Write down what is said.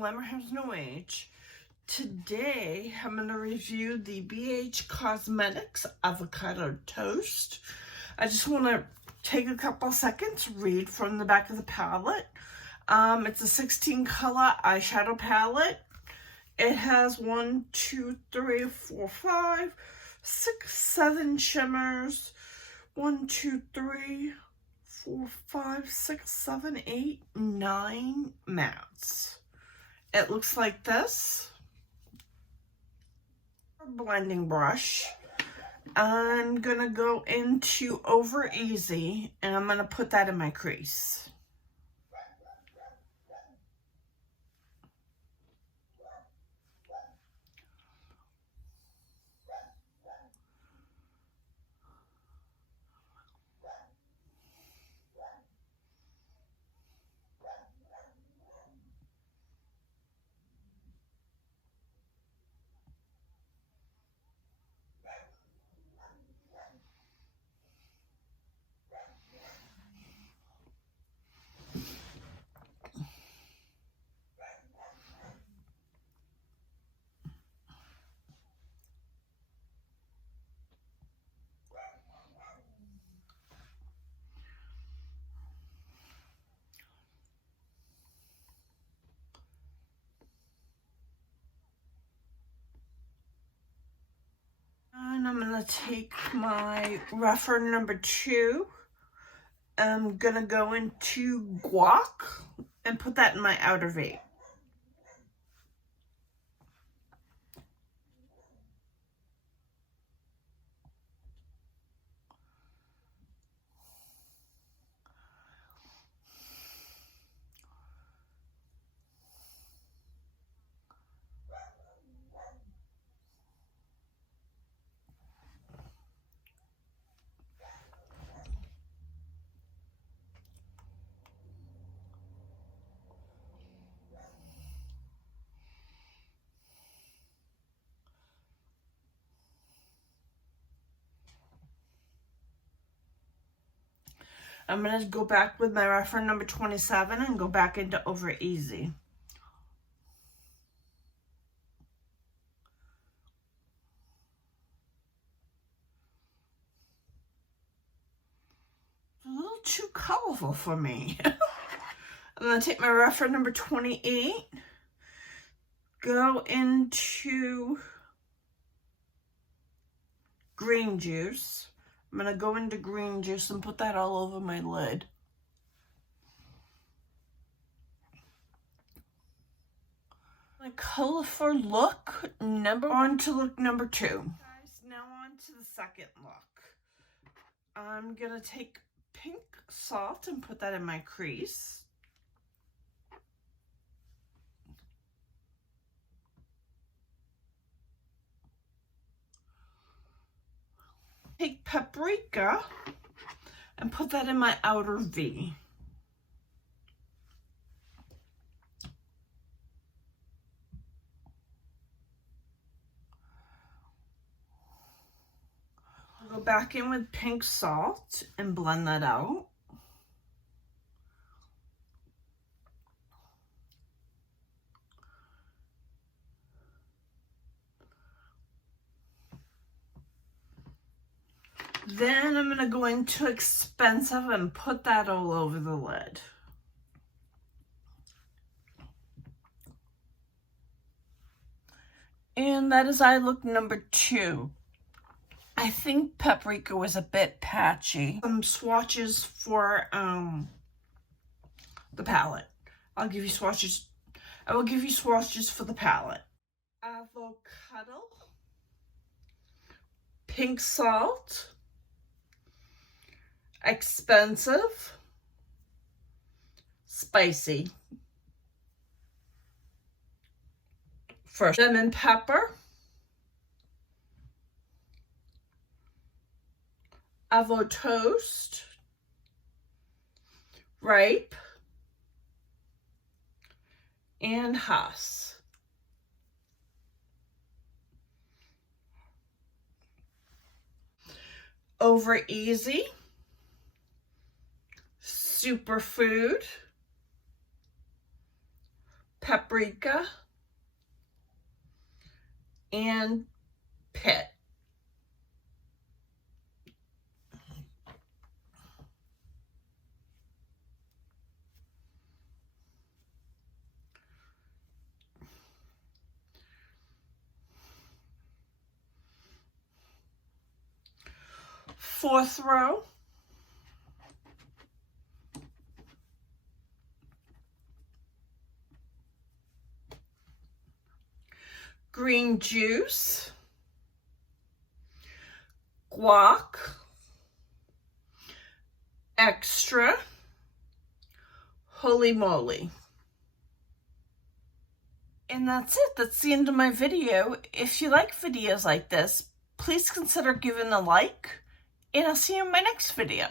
Glamour Has No Age. Today, I'm going to review the BH Cosmetics Avocado Toast. I just want to take a couple seconds, read from the back of the palette. It's a 16 color eyeshadow palette. It has 1, 2, 3, 4, 5, 6, 7 shimmers. 1, 2, 3, 4, 5, 6, 7, 8, 9 mattes. It looks like this. Blending brush. I'm gonna go into Over Easy and I'm gonna put that in my crease. And I'm gonna take my rougher number 2. I'm gonna go into Guac and put that in my outer V. I'm going to go back with my reference number 27 and go back into Over Easy. It's a little too colorful for me. I'm going to take my reference number 28, go into Green Juice. I'm going to go into Green Juice and put that all over my lid. My colorful look, on to look number 2. Guys, now on to the second look. I'm going to take pink salt and put that in my crease. Take paprika and put that in my outer V. I'll go back in with pink salt and blend that out. Then I'm going to go into Expensive and put that all over the lid. And that is eye look number 2. I think paprika was a bit patchy. Some swatches for the palette. I will give you swatches for the palette. Avocado, pink salt, Expensive, spicy. First, lemon pepper, Avo Toast, Ripe, and Haas. Over Easy, Superfood, paprika, and pit. Fourth row, green juice, guac, extra, holy moly. And that's it. That's the end of my video. If you like videos like this, please consider giving a like, and I'll see you in my next video.